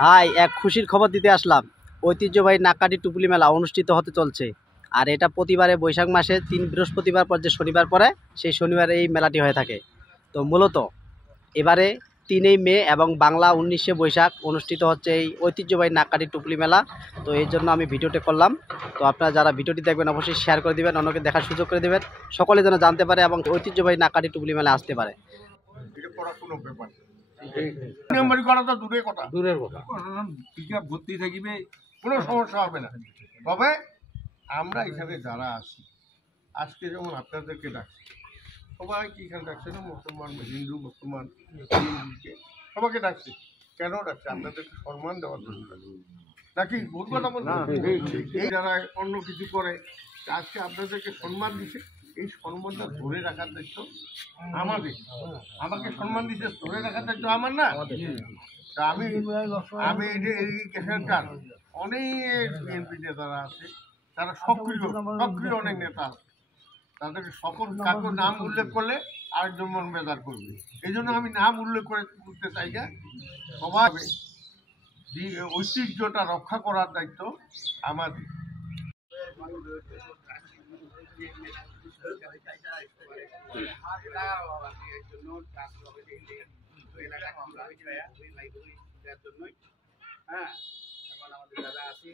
High, এক খুশির খবর দিতে আসলাম। ঐতিহ্যবাহী নাককাটি টুপুলি মেলা অনুষ্ঠিত হতে চলছে। আর এটা প্রতিবারে বৈশাখ মাসে ৩ বৃহস্পতিবার পর যে শনিবার পরে সেই শনিবারে এই মেলাটি হয়ে থাকে। তো মূলত এবারে ৩ মে এবং বাংলা ১৯শে বৈশাখ অনুষ্ঠিত হচ্ছে এই ঐতিহ্যবাহী নাককাটি টুপুলি মেলা। তো এই জন্য আমি ভিডিওটি করলাম। তো আপনারা যারা ভিডিওটি দেখবেন অবশ্যই শেয়ার করে দেবেন, অন্যকে দেখার সুযোগ করে দেবেন, সকলে যেন জানতে পারে এবং ঐতিহ্যবাহী নাককাটি টুপুলি মেলা আসতে পারে। এটা করা কোনো ব্যাপার না। মেম্বারি করা তো দূরের কথা, পিকআপ ভর্তি থাকিবে, কোনো সমস্যা হবে না। তবে আমরা এখানে যারা আছি, আজকে যেমন আপনাদেরকে ডাকছি, সবাই কি এখানে ডাকছে না, মুসলমান হিন্দু মুসলমান সবাইকে ডাকছে। কেন ডাকছে? আপনাদেরকে সম্মান দেওয়ার জন্য নাকি? ভুল কথা বলছেন? এই যারা অন্য কিছু করে, আজকে আপনাদেরকে সম্মান দিচ্ছে, এই সম্মানটা ধরে রাখার দায়িত্ব আমাদের। আমাকে সম্মান দিচ্ছে, ধরে রাখার দায়িত্ব আমার না? তা আমি আমি এখানকার অনেক বিএনপি নেতারা আছে, তারা সক্রিয় অনেক নেতা আছে, তাদেরকে সকল কারো নাম উল্লেখ করলে আরেকজন মন বেজার করবে। এই জন্য আমি নাম উল্লেখ করতে চাই না। সবাই ঐতিহ্যটা রক্ষা করার দায়িত্ব আমাদের। হ্যাঁ, এখন আমাদের দাদা আছি।